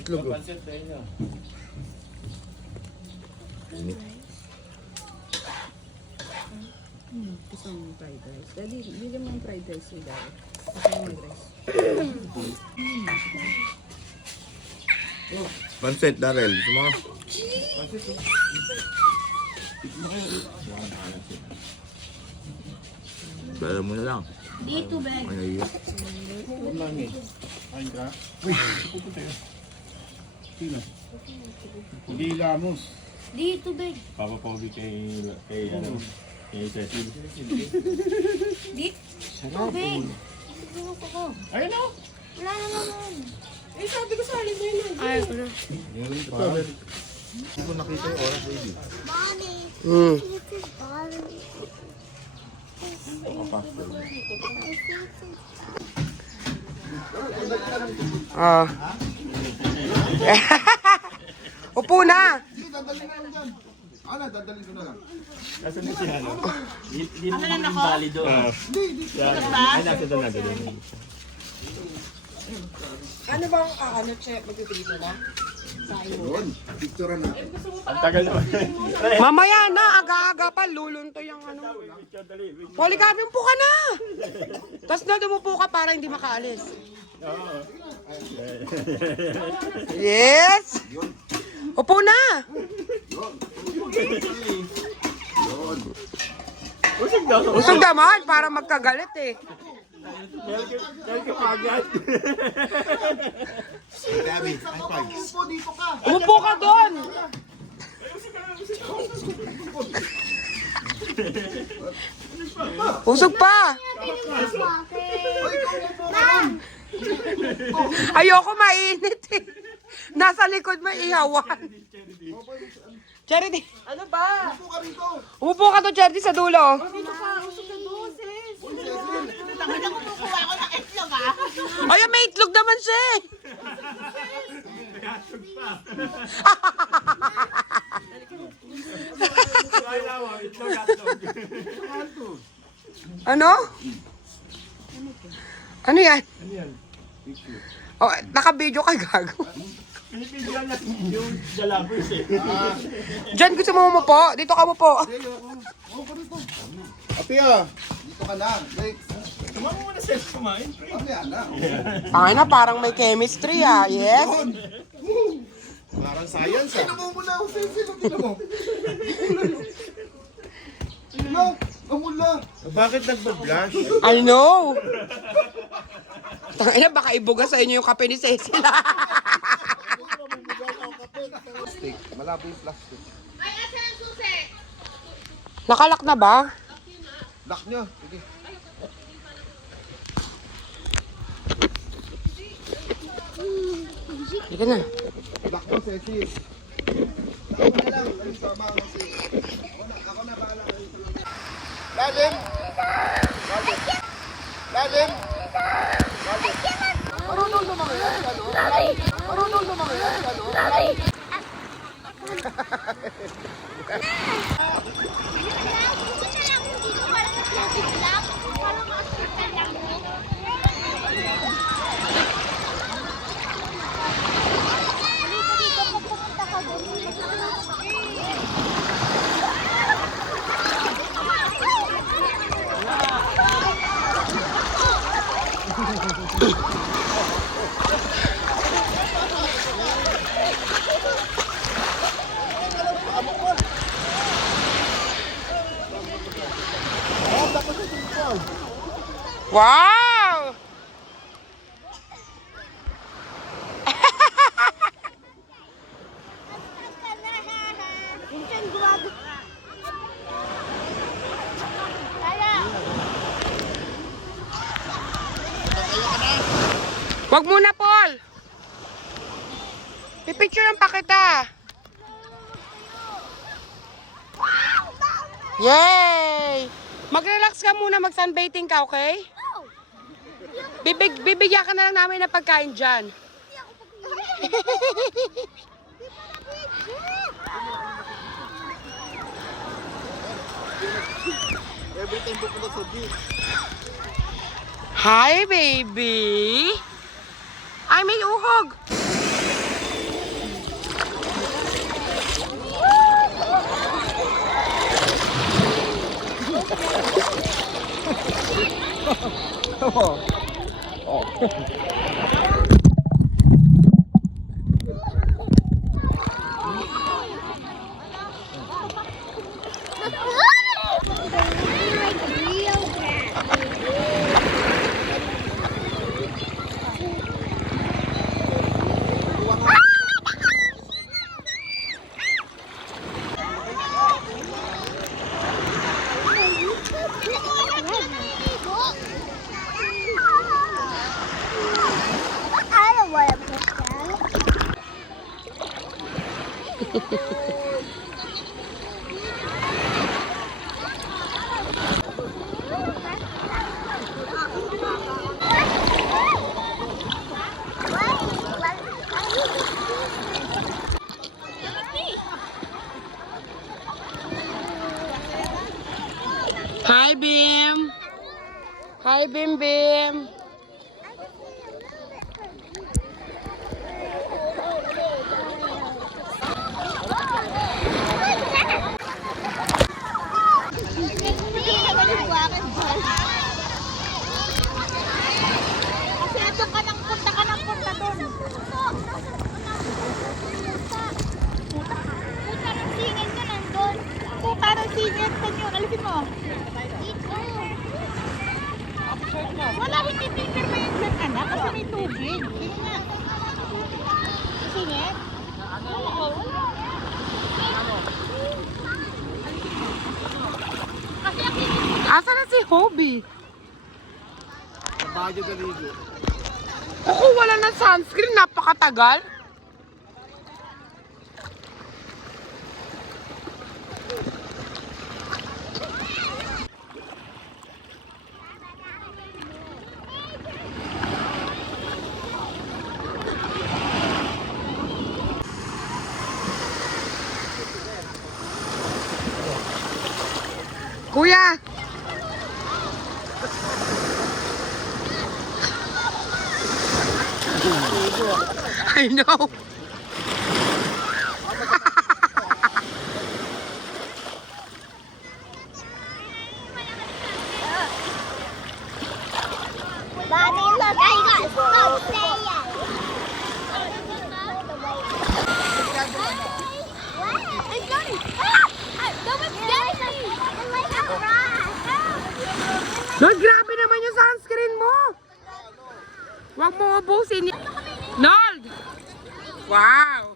Itlog. Pansit tayo nyo. Gusto mong fried rice. Daddy, bili mo yung fried rice ni Gabby. Gusto mo mag-rice. Pansit, Darrell. Gusto mo? Bala mo na lang. Dito, Ben. Ay, naiyak. Huwag lang eh. Kain ka? Uy, pupunta yun. Sino? Hindi ilamos. Dito, Ben. Papapogi kay Cecil. Dito, Ben. Dito ko. Ayun o! Wala na naman. Eh, sabi ko sa alin mo yun. Ay, ko na. Hindi ko nakita yung oras, baby. Mommy. Hmm. This is bothering me. Upo na! Dadalhin ko na lang. Nasaan na si Hano? Hindi mo yung valido. Ay, nasa doon na doon. Ano bang ano, Che? Magpipilito na? Yun, picture na. Ang tagal naman. Mamaya na, aga-aga pa, lulunto yung ano. Polycarp, upo ka na! Tapos na dumupo ka para hindi makaalis. Yes! Upo na! Usig daw. Usog naman, para magkagalit eh. Dahil ka pagad. Gabby, high five. Umupo ka doon! Usog pa! Ayoko mainit eh. Nasa likod may ihawan. Charity, ano ba? Umupo ka to, Charity, sa dulo. Ay, may itlog naman siya eh. Ano? Ano yan? Oh, naka-video ka, gago. Pinipigyan na yung jalapos eh. Diyan, gusto mo umupo? Dito ka umupo. Ate ah, dito ka na. Like, Tumama mo na self kumain. mamaya na. Ay na, parang may chemistry ah. Yes? Parang science ah. Tinan mo na ako, sino mo? Tingnan, namula. Bakit nagpa-blush? I know. Tangina, baka ibuga sa inyo yung kape ni Cecil. Plastic, malabo yung plastic. Ay, asan ang susi? Nakalak na ba? Lock nyo, sige. Hindi ka na. Lock mo, Ceci. Lock mo na lang. Ano sama mo si... Ako na bahala. Lalim! Lalim! Marunong lumangyay, ano? Marunong lumangyay, ano? Wow! Minsan gumagawa. Kaya. Wag muna, Paul. Pipicturean pa kita. Yay! Mag-relax ka muna, mag-sunbathing ka, okay? Bibigyan ka na lang namin ng pagkain dyan. Every time pupunta sa beach. Hi, baby! Ay, may uhog! Hi, Bim. Hi, Bim Bim. Kasi ito ka ng punta doon. Puta ng singin ka nandun. Puta ng singin ka yun. Alisin mo. Wala, hindi tinder mo yung shirt, anak. Kasi may tubig. Sige nga. Singin? Oo. Asa na si Hobie? Bagyo galigo. Ako wala na sunscreen, napakatagal. Kuya! I know. Daddy, look, I got stop saying. I'm going. That was Gabby. Like a rock. Lord, grabe naman yung sunscreen mo. Huwag mo ubusin. Nold! Wow!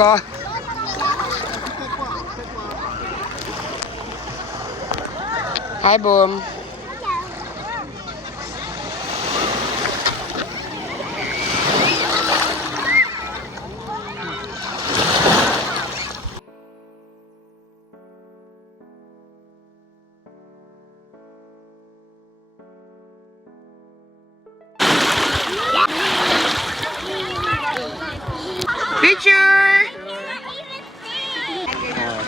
God. Hi, Boom. Picture!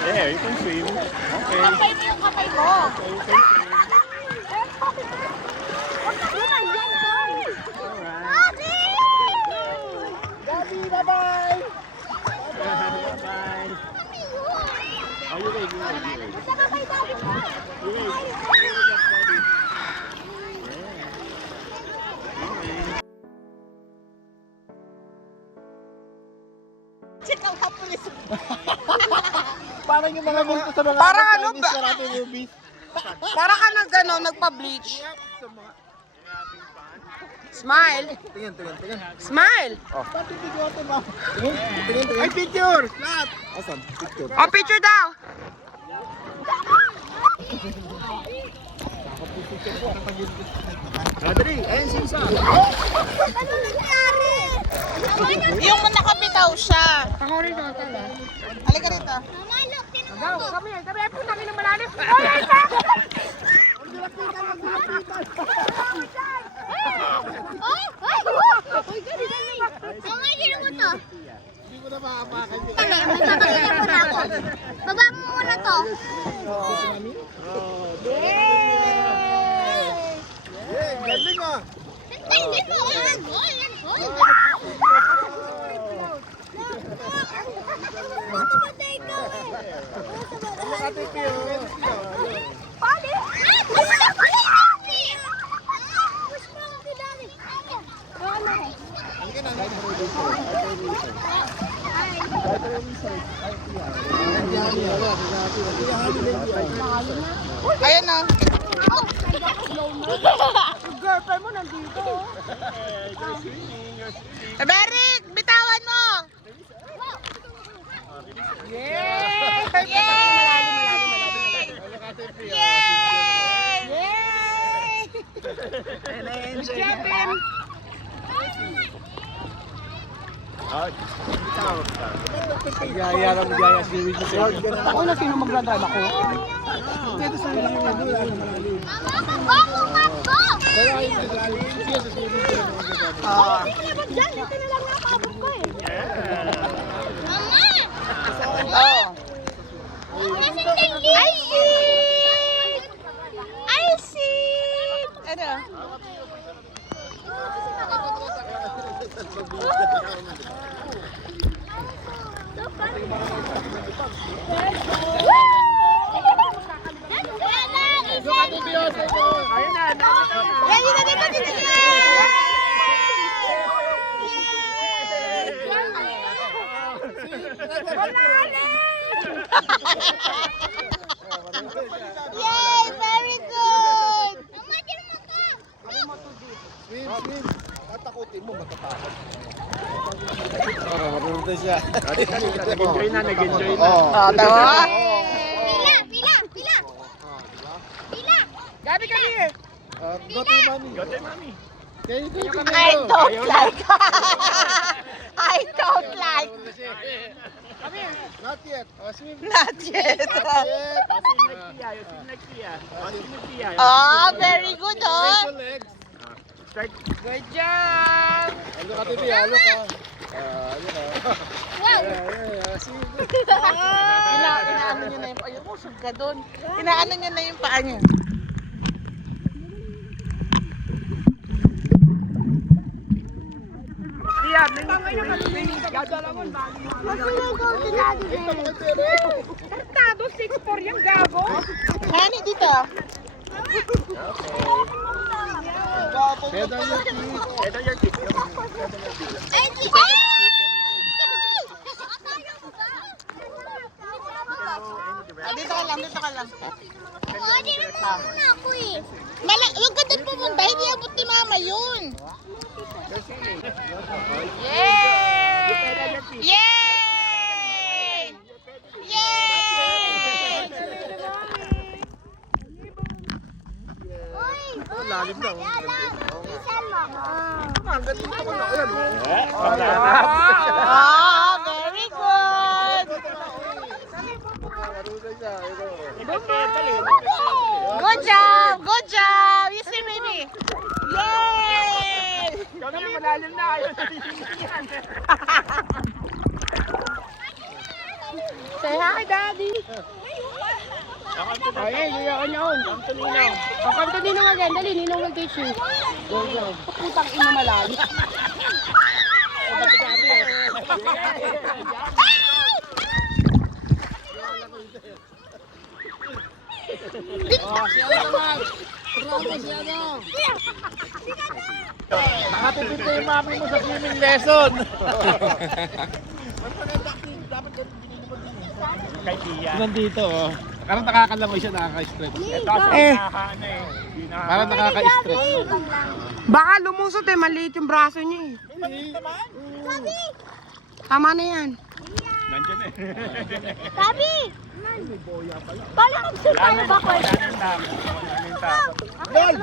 There, you can swim. Okay. Kapay mo yung kapay mo. You can swim. Huwag ka naman yan, boy. Daddy! Gabby, bye-bye! Bye-bye. Oh, you wait, you wait, you wait. Basta ka kay daddy mo. You wait. You wait, that's ready. Check out ka pulis. Parang yung mga multo sa mga Parang ano Chinese ba? karate movies. Para ka nagpa-bleach. Smile. Tingin. Smile. Ba't hindi ko ito ba? Tingin. Ay, picture! Lahat! Asan? Picture. O, picture daw. Adri, ayun si Isa. Ano nangyari? Yung nakapitaw siya. Ako rin ito. Halika rito. Mama, look, tinan mo Go, to. kami. Sabi, ay puta, ng malalim. Uy, gani. Mama, tinan mo to. Hindi ko na makapakan. Magpapakita mo na ako. Baba mo muna to. Yeah, galing ah. Hindi mo. Hold. Matamatay ka eh. Pali! Push mo ako kay Daddy! Ayan na. Girlfriend mo nandito. Beric, bitawan mo. Yay! Yay! Yay! Good job, Ben. Ako na sino magdadrive ako? I see! Ano? So funny. Yay! Very good! Swim. Tatakutin mo, matatakot. Nag-enjoy na. Tawa? Pila! Gabby, come here. Go to mommy. I don't like. I don't like. Not yet. Swim. Not yet. Swim Oh, very good, oh. Legs. Good job. Ano ka, TV? Ano ka? Ayun ah. Swim. Inaano niya na yung paa. Ayun, usog ka doon. Inaano niya na yung paa niya. Tartado, 6'4" yung gago. Nani dito? Pedal your feet. Dito ka lang, dito ka lang. Hindi naman muna ako eh. Huwag ka doon pumunta, hindi abot ni mama yun. Yay! Yay! Yay! Lalim na. Isan mo. Ang galing ko na. Ayan. Ah, very good. Good job, good job. You see, baby. Yay! Ikaw na yung malalim na. Ayaw na Say hi, Daddy. Ayun, yun. O, kanto ninong again. Dali, ninong will teach you. Putang ina malalim. Nakatipid na yung mami mo sa swimming lesson. Kay Tia. Nandito, oh. Parang nakakalangoy siya, nakaka-stretch. Parang nakaka-stretch. Baka lumusot eh, maliit yung braso niya eh. Tama na yan. Nandiyan eh. Gabi! Bala mag-survive ako. Lol,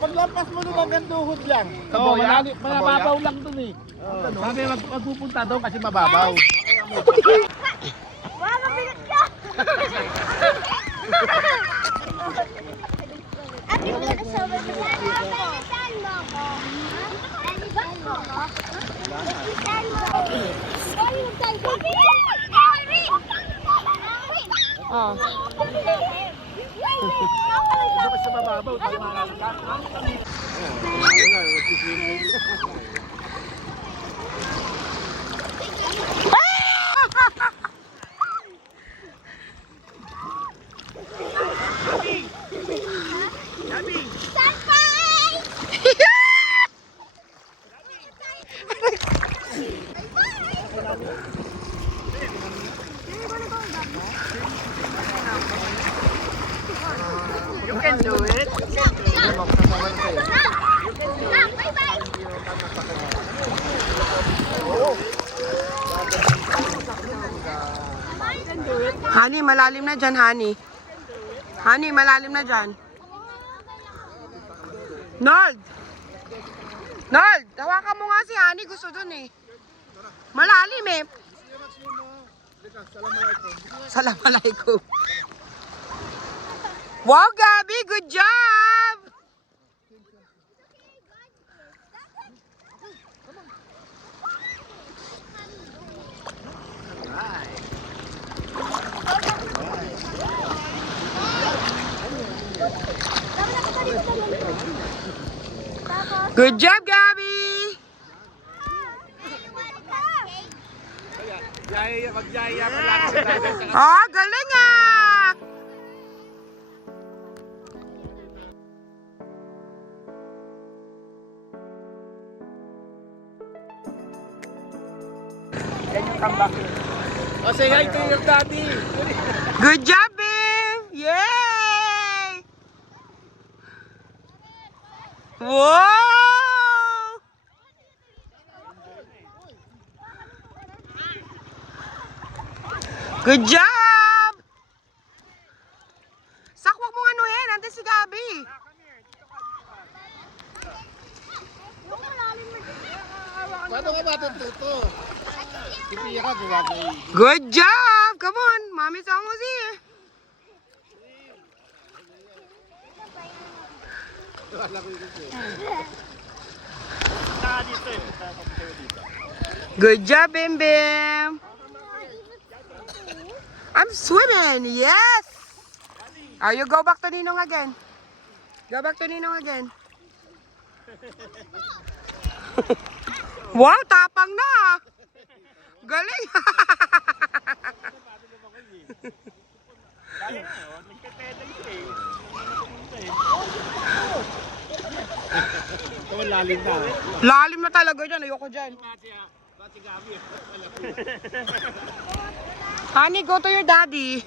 paglampas mo doon hanggang duhod lang. Oo, mababaw lang doon eh. Sabi magpupunta doon kasi mababaw. Wala pilit ka! Ate, wala ka sa wala. Palitan mo ako. Palitan mo ako. Palitan mo ako. Palitan mo ako. Oh. Basta mababaw, tama ka. Surprise! You can do it. Honey, malalim na dyan, honey. Honey, malalim na dyan. Nord! Nord! Hawakan mo nga si honey. Gusto dun eh. Malalim eh. Assalamualaikum. Wow, Gabby! Good job! Good job, Gabby! Oh, galing ah! Oh, say hi to your daddy. Good job, babe! Yay! Wow! Good job! Sakwag mo anuhin, nanti si Gabby. Paano ka ba tututo? Pipiya ka, gumagay. Good job! Come on, mami sa mo si. Good job, Bim Bim. I'm swimming, yes! Oh, you go back to Ninong again. Go back to Ninong again. Wow, tapang na! Galing! Lalim na. Lalim na talaga dyan, ayoko dyan. Honey, go to your daddy.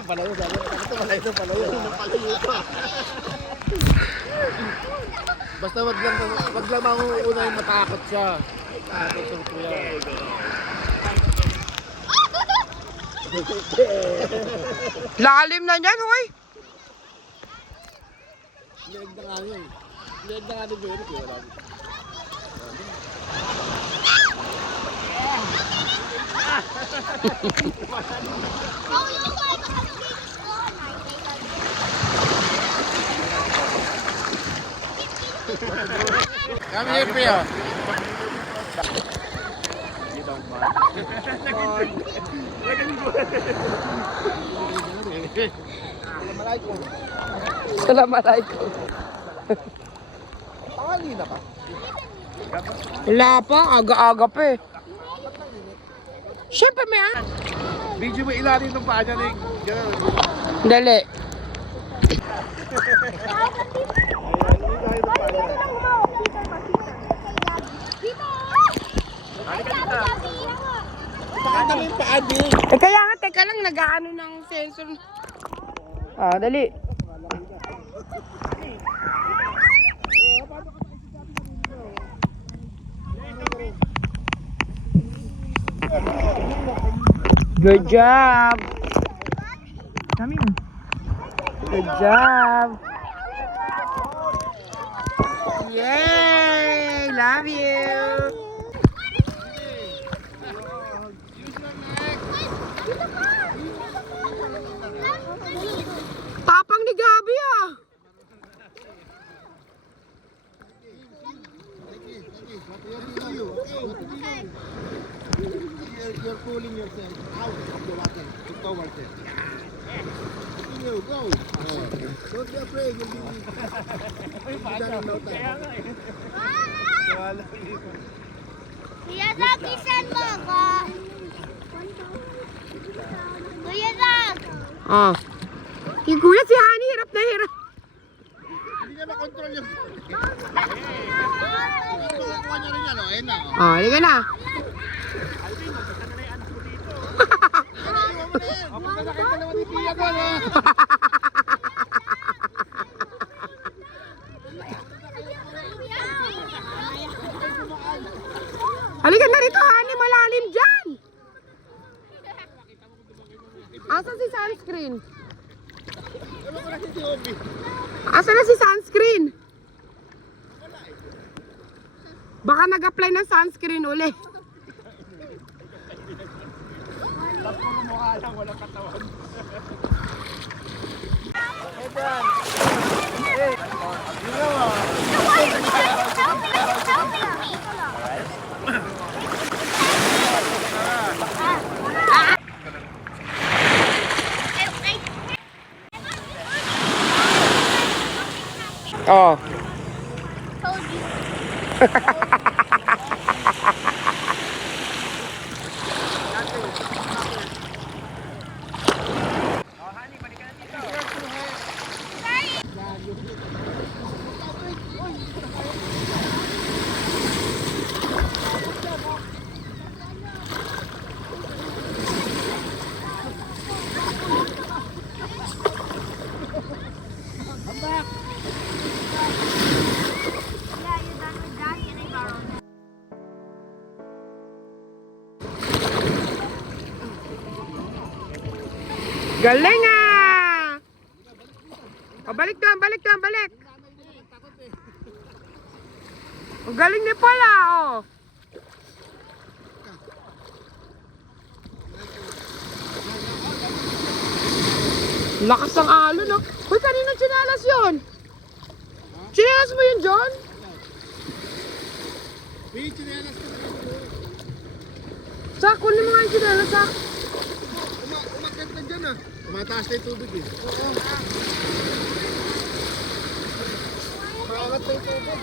Palayo. Ito, palayo pa. Basta wag lang mauuna yung matakot siya. Matakot siya. Lalim na dyan, hoy. Leeg na nga yun. Leeg na nga ni Benny. Come here, Pia. You don't mind. Assalamualaikum. Pangali na ka. Wala pa, aga-aga pa eh. Siyempre may Video mo ilalim ng paa niya, Nick. Dali. Pakita mo yung paa, Nick. Eh kaya nga, teka lang, nag-ano ng sensor. Ah, dali. Good job. Come in. Good job. Yay! Love you. Tapang ni Gabby ah. You're pulling yourself out of the water to towards it. Continue, go. Don't be afraid. You'll be done in no time. Kuya Zach, isan mo ako. Kuya Zach. Ah. Si Kuya, si Honey, hirap na hirap. Hindi niya makontrol yung... Kukuha niya rin yan, o. Ayun na, o. Ah, halika na. Ako na nakita naman ni Pia doon, o. Halika na rito, Honey, malalim dyan. Asan si sunscreen? Ewan ko na si Obi. Asan na si sunscreen? Baka nag-apply ng sunscreen uli. Oh. Told you. Galing ah! O, balik doon, balik doon, balik. O, galing ni Paula, oh. Lakas ng alon, no? Uy, kanina tsinelas yun? Tsinelas mo yun, John? May chinelas ka na doon. Sa, kunin mo nga yung tsinelas, ha? Umakyat na dyan, ah. Tumataas na yung tubig, eh. Oo. Umaangat na yung tubig.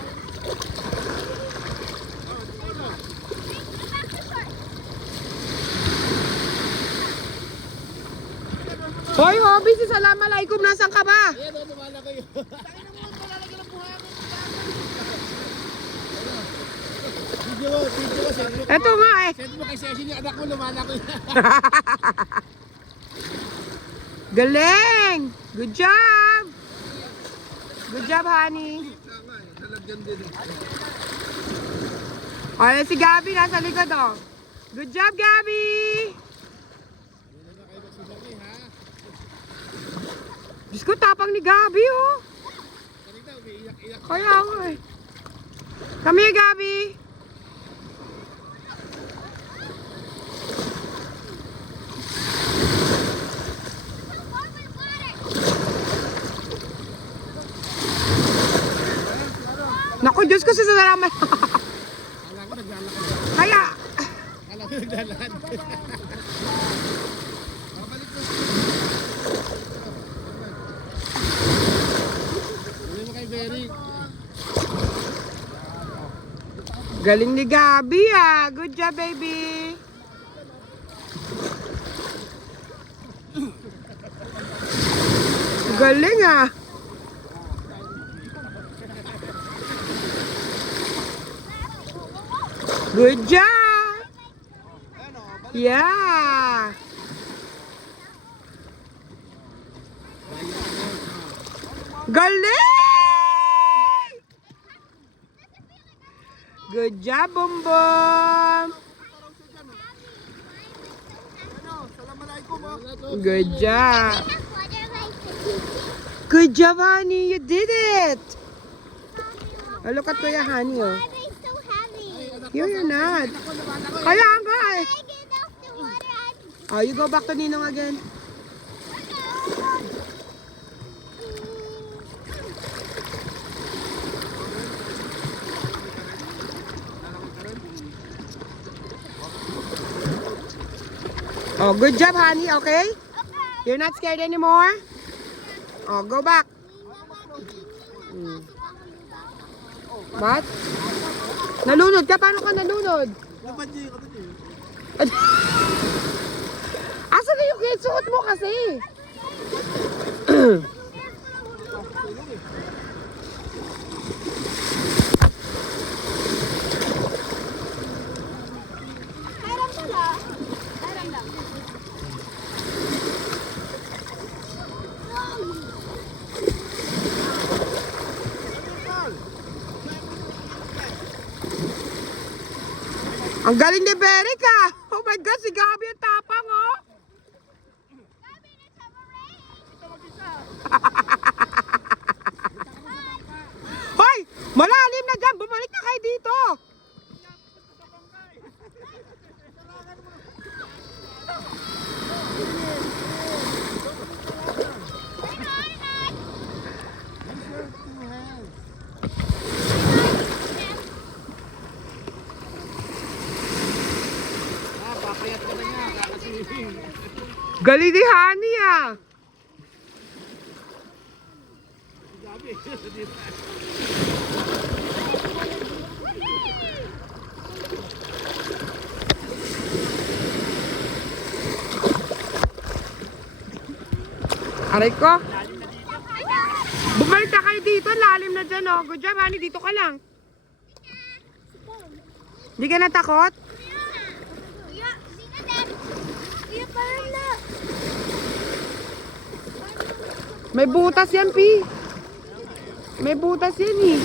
Hoy, Hobby, si Salamalaikum, nasan ka ba? Ayan, o, lumala kayo. Takin na mo, malalagyan ng buhangin. Video mo, send mo. Eto nga eh. Send mo kay Cecil yung anak mo, lumala ko. Galing! Good job! Good job, honey. Nalagyan din, eh. Ay, si Gabby nasa likod, oh. Good job, Gabby! Diyos ko, tapang ni Gabby, oh. Kanina, umiiyak-iyak. Kaya nga eh. Come here, Gabby. Naku, Diyos ko, sasalamat. Kala ko naglalakad. Kaya, Kala ko naglalakad. Babalik ko. Hindi mo kay Berry. galing ni Gabby, ah. Good job, baby. Galing, ah. Good job. Yeah. Galing! Good job, Bum Bum. Good job. Good job, honey. You did it. Oh, look at Kuya Honey, oh. Why are they so heavy? You're not. Kaya nga eh. I get off the water. Oh, you go back to Ninong again. Oh, good job, honey. Okay? You're not scared anymore? Oh, go back. What? Nalunod ka? Paano ka nalunod? Asa na yung suot mo kasi? Meron pala. Meron lang. Ang galing ni Berica. Oh my God, si Gabby ang tapang, oh. Gabby, let's have a race. Hoy! Malalim na dyan! Bumalik na kayo dito! Papayat ka na niya, kakasingin. Galing ni Honey, ah. Aray ko. Bumalik na kayo dito. Lalim na dyan, oh. Good job, Honey. Dito ka lang. Hindi ka natakot? Kuya, sino din? Kuya, parang na. May butas yan, Pi. May butas yan, eh.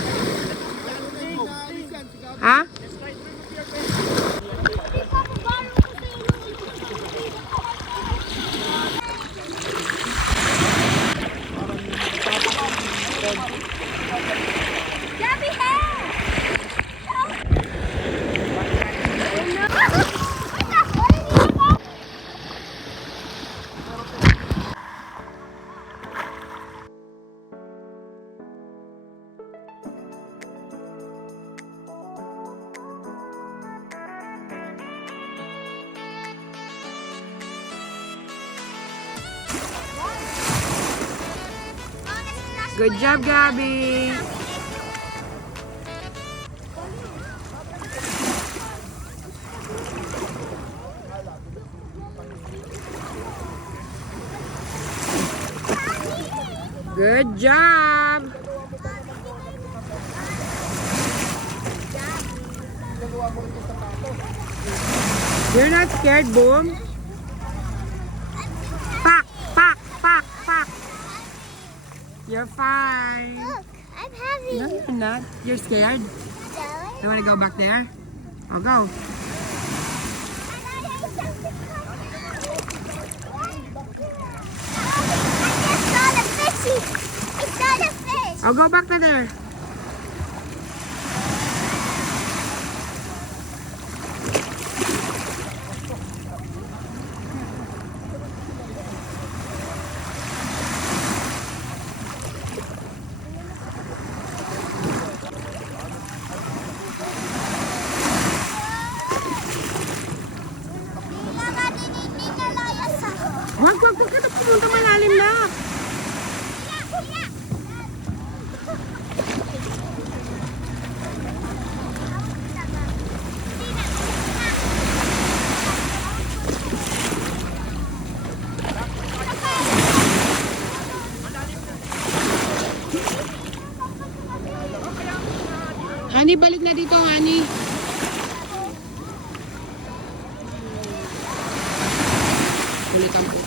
Ha? Gabby, help! Good job, Gabby. Good job. You're not scared, Boom? Pak, pak, pak, pak. You're fine. Look, I'm heavy. No, you're not. You're scared. You want to go back there? I'll go. It's not a fish. I'll go back to there. Hindi natin hindi nalaya sa... Wag ka na pumunta malalim na. Honey, balik na dito, Honey. Ulit ang po.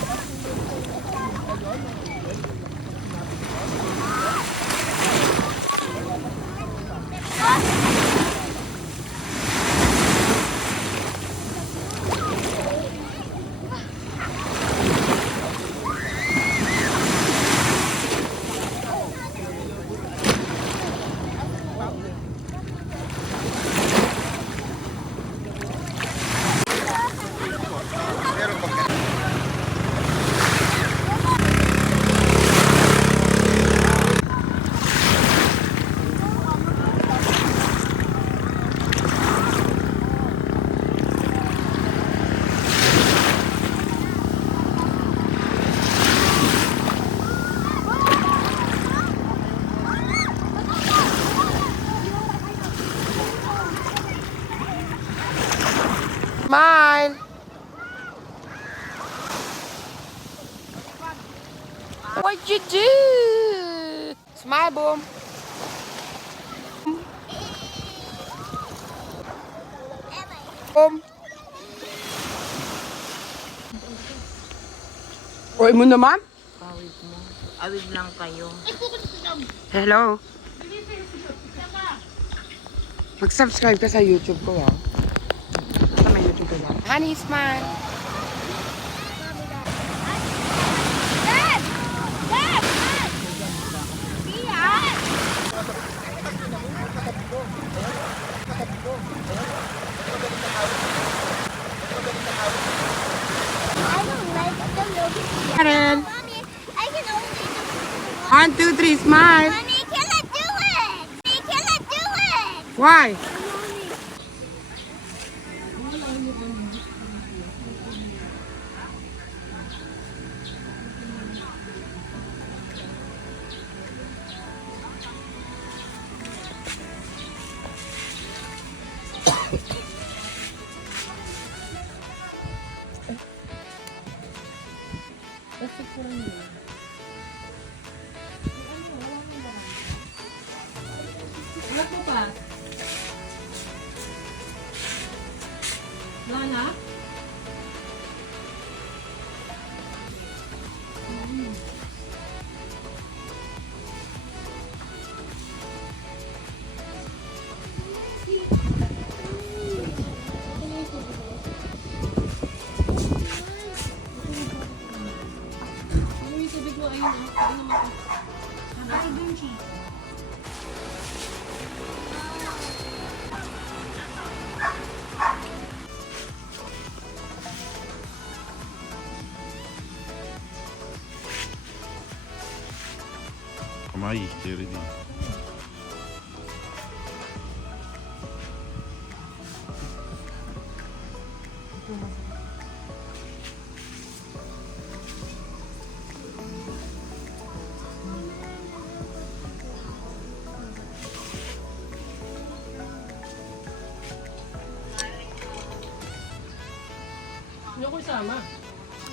What you do? Smile, boom. Boom. Uy mo naman? Awit mo. Awit lang kayo. Hello. Mag-subscribe ka sa YouTube ko, ha? Sa may YouTube ko, ha? Honey, smile. Dad! Dad! Dad! Diyan! I don't like the look. Karen. Mommy, I can only do 1, 2, 3, smile. Mommy, can I do it? Mommy, can I do it? Why? Kamay, cherry din.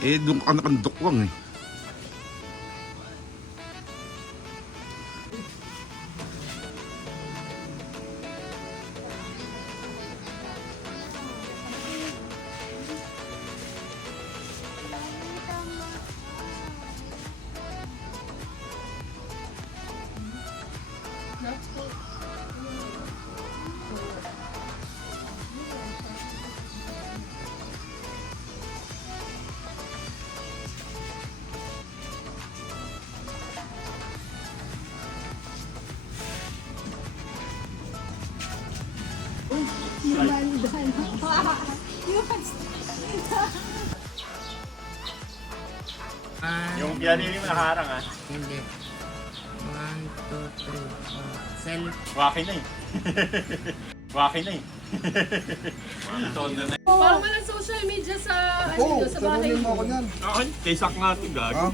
Eh, doon ka nakandukwang eh. Yung piano yung nakaharang ah. Hindi. 1, 2, 3. Self. Waki na eh. Waki na eh. Parang walang social media sa, Oo, sa bahay salunin mo mo. ako niyan. Akin, kay Sak nga ito gag. Ha?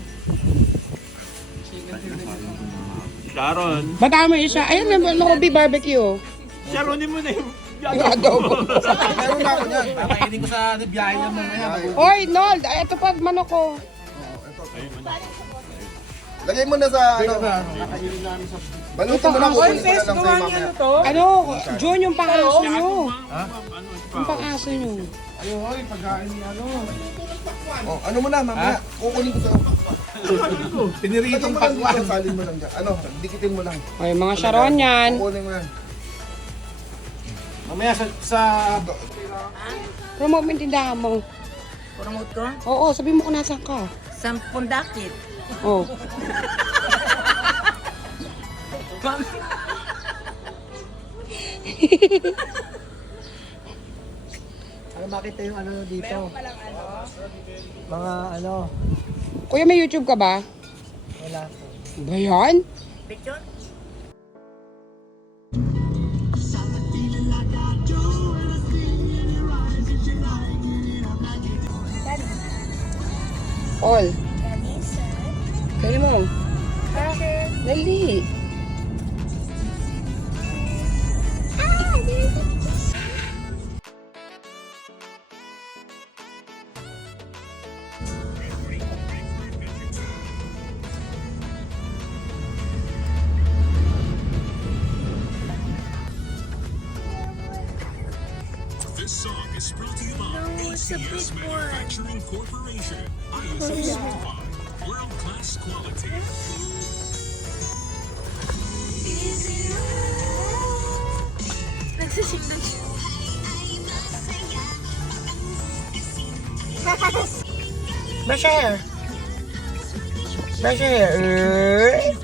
Sharon. Baka mo isa. Ayun na, Nobi barbecue. Sharonin mo na yung Yung adobo. Meron na ako niyan. Pakainin ko sa biyahe niya mamaya. Oy, Nold, ito pa manok ko. Lagay mo na sa ano. Balutin mo na, kukunin ko na lang sa'yo mamaya. Ano, John, yung pang-aso nyo. Yung pang-aso nyo. Ayun, hoy, pagkain ni ano. Oh, ano mo na, mamaya. Kukunin ko sa'yo. Piniritong Lagyan mo lang pakwan. dito, salin mo lang dyan. Ano, dikitin mo lang. Ay, mga Sharon yan. Kukunin mo yan. Mamaya sa Promote mo yung tindahan mo. Promote ko? Oo, sabi mo kung nasan ka. 10 dakit. Oh. Ano makita yung ano dito? Mga ano, Kuya, may YouTube ka ba? wala. Ba yan? Picture? All. Kaya mo. Dali. There's a big one. Nagsisig. Brush your hair. Brush your hair.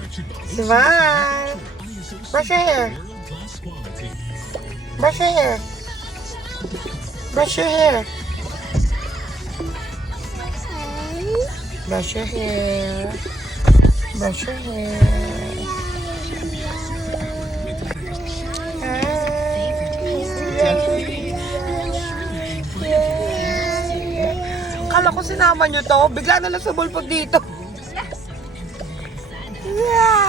Smile. Brush your hair. Brush your hair. Brush your hair. Brush your hair. Brush your hair. Kala ko sinama nyo to. Bigla na lang sumulpot dito. Yeah.